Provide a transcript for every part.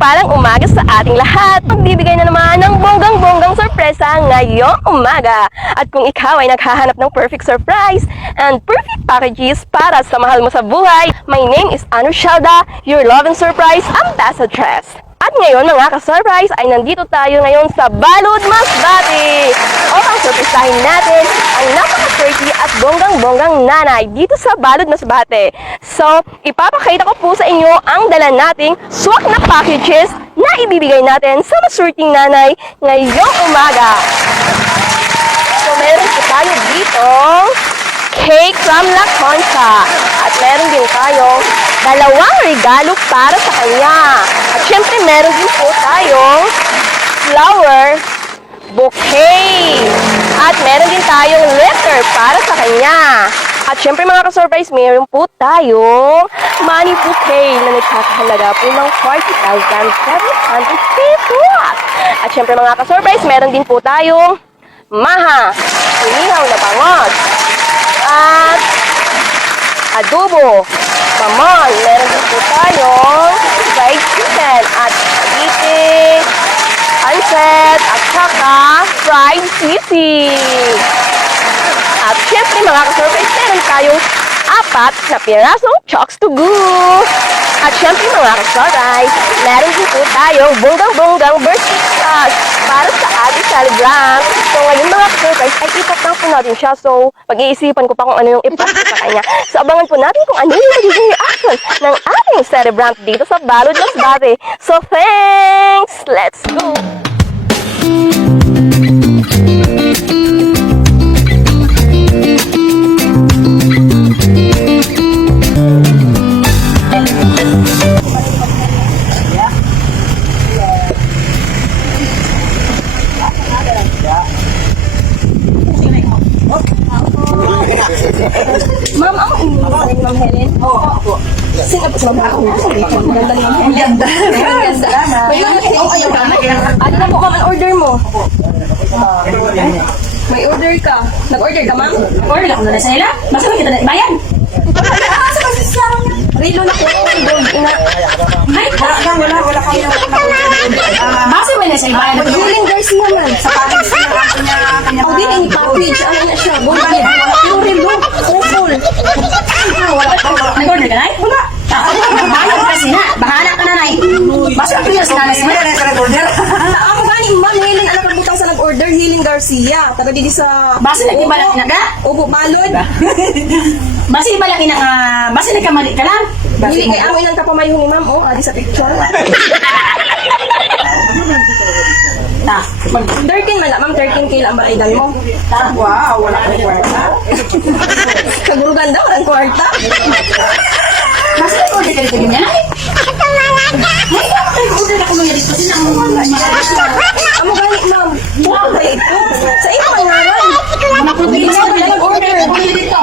Mapagpalang umaga sa ating lahat. Magbibigay na naman ng bonggang-bonggang sorpresa ngayong umaga. At kung ikaw ay naghahanap ng perfect surprise and perfect packages para sa mahal mo sa buhay, my name is Anu Shelda, your love and surprise ambassadress. At ngayon mga ka-surprise ay nandito tayo ngayon sa Balud Masbate. O ang surprisahin natin ang napaka-pretty at bonggang-bonggang nanay dito sa Balud Masbate. So, ipapakita ko po sa inyo ang dala nating swak na packages na ibibigay natin sa masurting nanay ngayong umaga. So, meron po tayo dito cake from La Concha. At meron din tayong dalawang regalo para sa kanya. At syempre meron din po tayong flower bouquet. At meron din tayong letter para sa kanya. At syempre mga ka-surprise, meron po tayong money bouquet na nagkakahalaga po ng 40,700 pesos. At syempre mga ka-surprise, meron din po tayong maha, inihaw na bangos, at adobo, mamon, meron din po tayong fried chicken at spaghetti, pancit, at saka fried sisig. At syempre mga ka-surprise, meron tayong 4 na pirasong chocks to go. At syempre mga ka-surprise, meron din po tayong bonggang-bonggang birthday sauce para sa ating celebrant. So ngayon mga ka-surprise, ay ipaprank po natin siya. So pag-iisipan ko pa kung ano yung iprank sa kanya. So abangan po natin kung ano yung magiging reaction ng ating celebrant dito sa Balud Masbate. So thanks! Let's go! Ma'am, ako Ma'am Helen. Oo. Sino po sa ako? Ganda ni Ma'am Helen. Ganda. Ano na po ma'am ang order mo? May order ka. Nag-order ka ma'am? Order ako na sa ila. Basta mo kita na bayan. Rilo na po. Ay, wala kami na. Basta mo na sa bayan. Julian Garcia man. Sa package na kanya. O din yung package. Ano na siya? Bongga. Yung rilo. Full. Nag-order ka na? Wala. Bayan kasi na. Bahala ka na na. Basta mo na sa nanay sa nag-order. Ako gani, Ma'am Helen, alam ko butang sa nag-order, Healing Garcia. Taga dito sa... Basta na ibalak na ka? Ubo, Balud. Basta ibalak na nga. Basta nagkamali ka lang. Hindi, kay amin ang kapamayong ni Ma'am. Oh, adi sa picture. 13 man, Ma'am, 13K lang ba idan mo? Wow, wala ka ng kwarta. Kagurugan daw, walang kwarta. Basta nag-order ka rin yan. Ay, nag-order ako mga dito. Sinang Amo gani, Ma'am. Buka ba ito? Sa iyo ang ngaran. Nakutulis ka na nag-order. Order dito.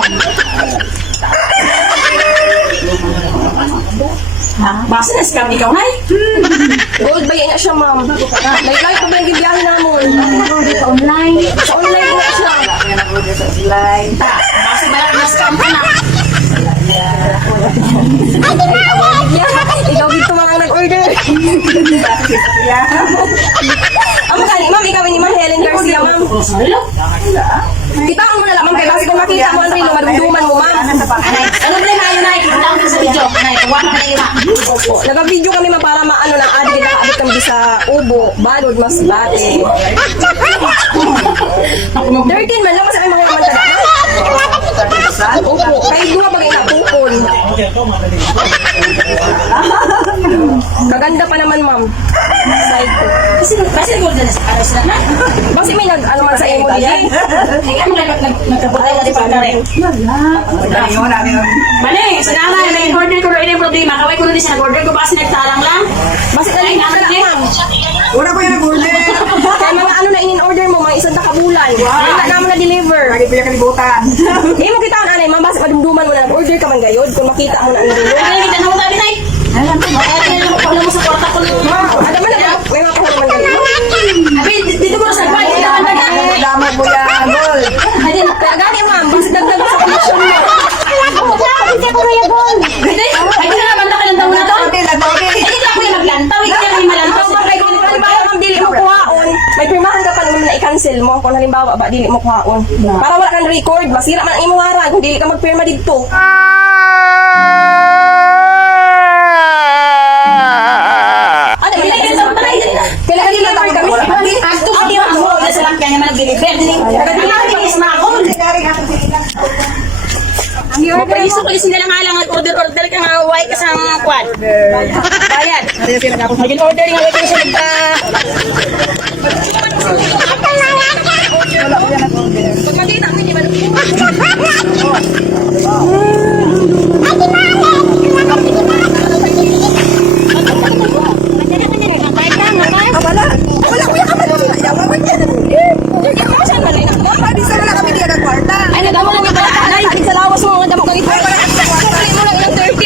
Basta na scam ikaw, Nay. Gold ba yan nga siya, Ma'am? Like pa ba yung bibiyahe namon? Nag-order ka online. Sa online nga siya. Basta balak na scam ka na. Ikaw dito mga nag-order. Amo gani, Ma'am, ikaw ni Ma'am Helen Garcia, Ma'am. Kitaan mo na lang, Ma'am, kaya kasi kung makita mo ang rilo, madumduman mo, Ma'am. Ano ba yung Nay? Kita ko sa video. Nay, tuwa ka na yun. Nag-video kami Ma'am para maano na adi kita abot kami sa Ubo, Balud, Masbate. 13 man lang kasi may mga naman talaga. Opo, kahit nga bagay na pupon. Kaganda pa naman, Ma'am. Side ko. Kasi nag-order na sa aras na. Kasi may nag-ano man sa emo din. Tingnan mo nagkabutay na di pa ka rin. Bale, sinama na nag-order ko rin yung problema. Kaway ko rin siya nag-order ko basta nagtalang lang. Basta talaga naman na, Ma'am. Wala ko yung nag-order. Kaya mga ano na in-order mo, mga isang takabulan. Wala naman na-deliver. Lagi pila kalibutan. Hindi mo kita anay, Ma'am. Basta madumduman mo na nag-order ka man gayod. Kung makita mo na ang rilo. Ay, kita na mo tabi, Nay. Alam mo sa kwarta ko. Ada man na, may mga kahal man gayod. Abi, dito mo sa kwarta. Kailangan na ka. Dama mo yan, Gold. Ay, kaya gani, Ma'am. Basta dagdag sa komisyon mo. Hindi, ay, kailangan banda ka ng taon na to. Nagtoke. Hindi lang ko yung maglantaw. Hindi lang email mo kung halimbawa ba dili mo kuhaon. Para wala kang record, masira man ang imong harag kung dili ka magpirma didto. Ano ba yan? Kailangan nila tayo kami. Ato ka di mo na sa lang kanya man nag-deliver din. Kailangan na ako. Mapriso ko sila lang alang at order ka nga way ka sa kwan. Bayad. Magin order nga way ka sa nagka. Pag magkita mo, hindi ba? Ay, nagamo lang yung pala. Ay, sa lawas mo mga damo kang ito. Kukulit mo lang ilang 13.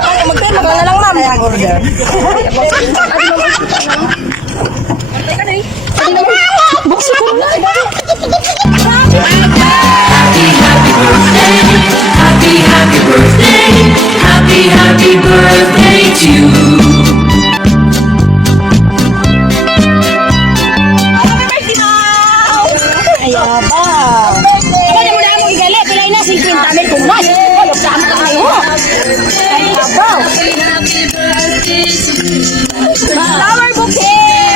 Ay, magpema ka na lang, ma'am. Bukso ko na. Happy birthday to you. Ayaba. Pwede mo na mo igalit. Pilay na 50 mil kung mas. Saan ka kayo? Ayaba. Flower bouquet.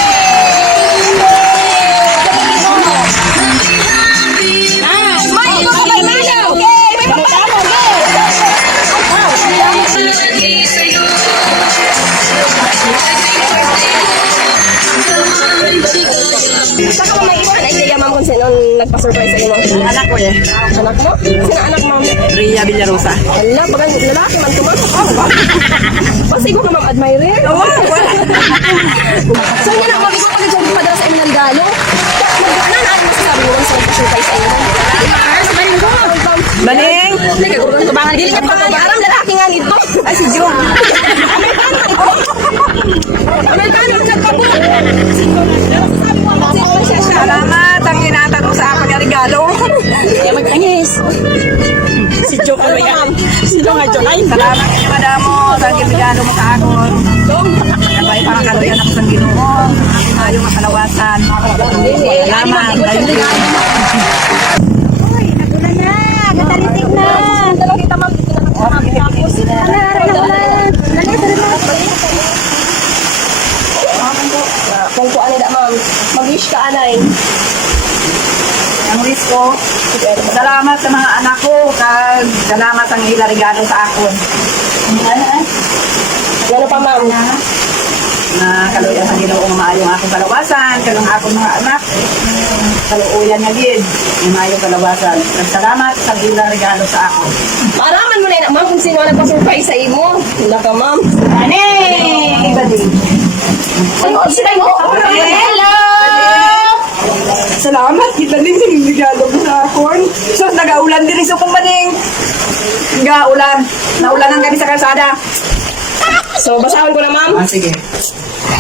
Smile mo ka kay Manaw. May pagkamo. Saka mo may iwan. Ay, kaya ma'am kung sino nagpa-surprise sa inyo. Anak ko eh. Anak mo? Sino anak ma'am? Ria Villarosa. Wala, bagang lalaki man tumas. Kasi ko ka ma'am admirer. So, yun na, ma'am, ikaw kami dyan padala sa inyo ng galo. Ano masasabi mo sa surprise sa inyo? Baning! Tubangan, dili ka pa nga aram, lalaki nga nito. Ay, si Jung. Amerikano, nagpapo. Salamat ang ginatan mo sa akin ng regalo. Kaya magkanyis. Si Jung ano yan? Si Jung ay Jung. Salamat kayo madamo sa regalo mo sa akin. Sabay pakakaluyan ako sa Ginoo. Ayaw makalawasan. Salamat. Thank you. Kung ko ano da ma'am, mag-wish ka anay. Ang wish ko, salamat sa mga anak ko. Kag salamat ang ila regalo sa akin. Ano pa ma'am? Na kaluyan sa Ginoo nga maayong akong kalawasan. Kag ang akong mga anak. Kaluuyan nga gid. Yung maayong kalawasan. Kag salamat sa ila regalo sa akin. Maraman mo na yun, ma'am, kung sino nagpa-surprise sa imo. Wala ka ma'am. Ani! Iba din. Ano, sila mo? Hello! Salamat, kita din yung regalo mo sa akin. So, nag-aulan din sa kumaning. Nag-aulan. Naulanan kami sa kalsada. So, basahan ko na ma'am. Sige.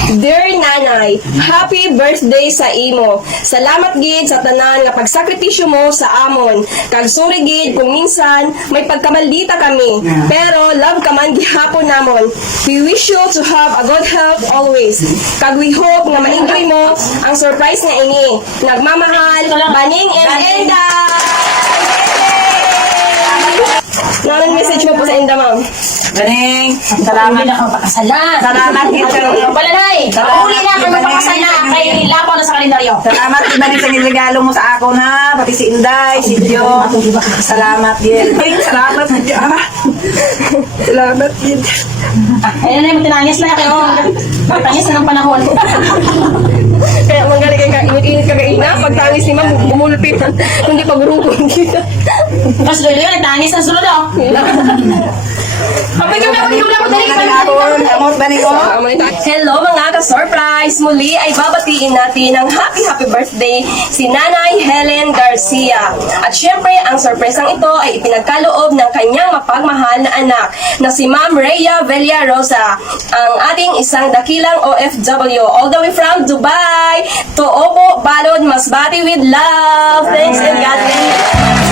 Dear Nanay, happy birthday sa imo. Salamat gid sa tanan nga pagsakripisyo mo sa amon. Kag sorry gid kung minsan may pagkamaldita kami. Pero love ka man gihapon namon. We wish you to have a good health always. Kag we hope nga ma-enjoy mo ang surprise nga ini. Nagmamahal, Baning and Enda. Anong message mo po sa Enda, ma'am? Ganing. Salamat. Uli na kang pakasalan. Salamat, teacher. Wala na eh. Uli na kang magpakasala. Kay lapaw na sa kalendaryo. Salamat iba din sa regalo mo sa ako na. Pati si Inday, si Dio. Salamat din. Salamat din. Salamat din. Ayun na yung tinangis na kayo. Tinangis na ng panahon. Kaya manggaling kay init-init ka kaina. Pagtangis ni ma'am, bumulpi man. Kundi pagurugong kita. Tapos lolo yun, nagtangis na sunod oh. Kapag yung nakulit ko dali Amot ba niyo? Hello mga ka-surprise! Muli ay babatiin natin ng happy birthday si Nanay Helen Garcia. At syempre, ang sorpresang ito ay ipinagkaloob ng kanyang mapagmahal na anak na si Ma'am Rhea Villarosa, ang ating isang dakilang OFW all the way from Dubai to Opo, Balod, Masbate with love. Thanks and God bless.